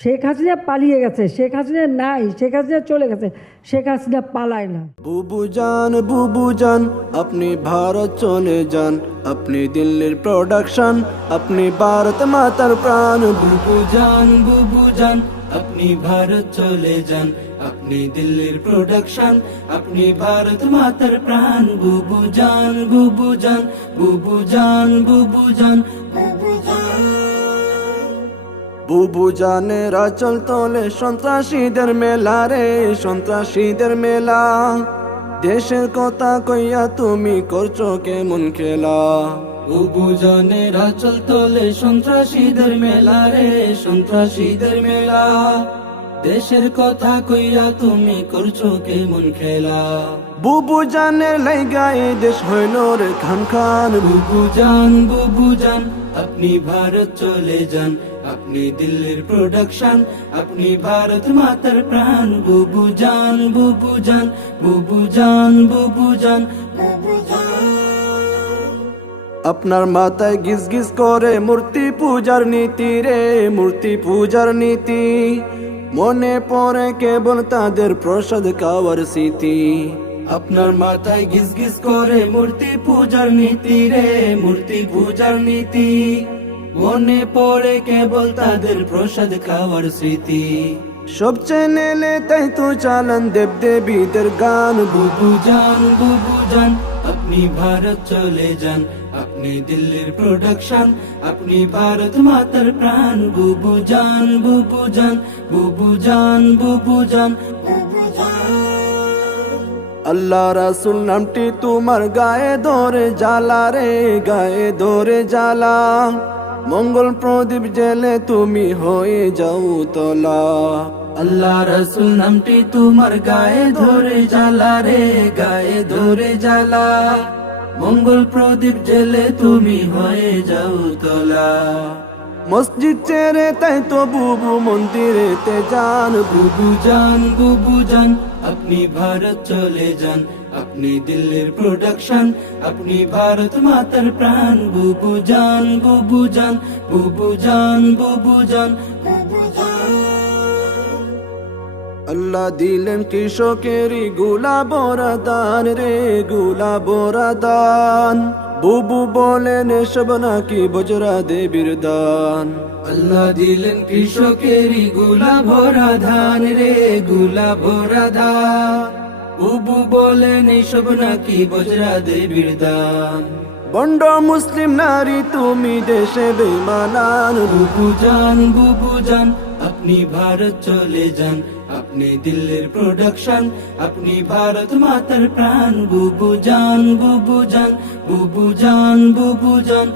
শেখ হাসিনা পালিয়ে গেছে, শেখ হাসিনা নাই, শেখ হাসিনা চলে গেছে, শেখ হাসিনা পালায় না। বুবু জান আপনি ভারত চলে যান, আপনি দিল্লির প্রোডাকশন, আপনি ভারত মাতার প্রাণ। বুবু জান আপনি ভারত চলে যান, আপনি দিল্লির প্রোডাকশন, আপনি ভারত মাতার প্রাণ। বুবু জান বুবু জান বুবু জান বুবু জান বুবু জান। বুবু জানের আচল তলে সন্ত্রাসীদের মেলা রে, সন্ত্রাসীদের মেলা। দেশের কথা কইয়া তুমি করছো কেমন খেলা। বুবু জানের আচল তলে সন্ত্রাসীদের মেলা রে, সন্ত্রাসীদের মেলা। দেশের কথা কইয়া তুমি করছো কেমন খেলা। বুবু জানের লাইগা এই দেশ হইল রে খান খান। বুবু জান আপনি ভারত চলে যান, আপনি দিল্লির প্রোডাকশন, আপনি ভারত মাতার প্রাণ। বুবু জান বুবু জান বুবু জান বুবু জান বুবু জান। আপনার মাথায় গিজ গিজ করে মূর্তি পূজার নীতি রে, মূর্তি পূজার নীতি। মনে পড়ে কেবল তাদের প্রসাদ খাওয়ার স্মৃতি। আপনার মাথায় গিজ গিজ করে মূর্তি পূজার নীতি রে, মূর্তি পূজার নীতি। মনে পড়ে কেবল তাদের প্রসাদ খাওয়ার স্মৃতি। সব চ্যানেলে তাই তো চালান দেব দেবীদের গান। বুবু জান আপনি ভারত চলে যান, আপনি দিল্লির প্রোডাকশন, আপনি ভারত মাতার প্রাণ। বুবু জান বুবু জান বুবু জান বুবু জান বুবু জান। আল্লাহ রাসূল নামটি তোমার গায়ে ধরে জ্বালা রে, গায়ে ধরে জ্বালা। মঙ্গল প্রদীপ জেলে তুমি হয়ে যাও তলা। আল্লাহ রাসূল নামটি তোমার গায়ে ধরে জ্বালা রে, গায়ে ধরে জ্বালা। মঙ্গল প্রদীপ জেলে তুমি হয়ে যাও তলা। মসজিদ ছেড়ে তাই তো বুবু মন্দিরেতে যান। বুবু জান আপনি ভারত চলে যান, আপনি দিল্লির প্রোডাকশন, আপনি ভারত মাতার প্রাণ। বুবু জান বুবু জান বুবু জান বুবু জান বুবু জান। আল্লাহ দিলেন কৃষকেরই গুলা বরা দান রে, গুলা বরা দান। বুবু বলেন এসব নাকি বজরা দেবীর দান। আল্লাহ দিলেন কৃষকেরই গুলা ভরা ধান রে, গুলা ভরা ধান। বুবু বলেন এসব নাকি বজরা দেবীর দান। বন্ড মুসলিম নারী তুমি দেশে বেমানান। বুবু জান আপনি ভারত চলে যান, আপনি দিল্লির প্রোডাকশন, আপনি ভারত মাতার প্রাণ। বুবু জান বুবু জান বুবু জান বুবু জান।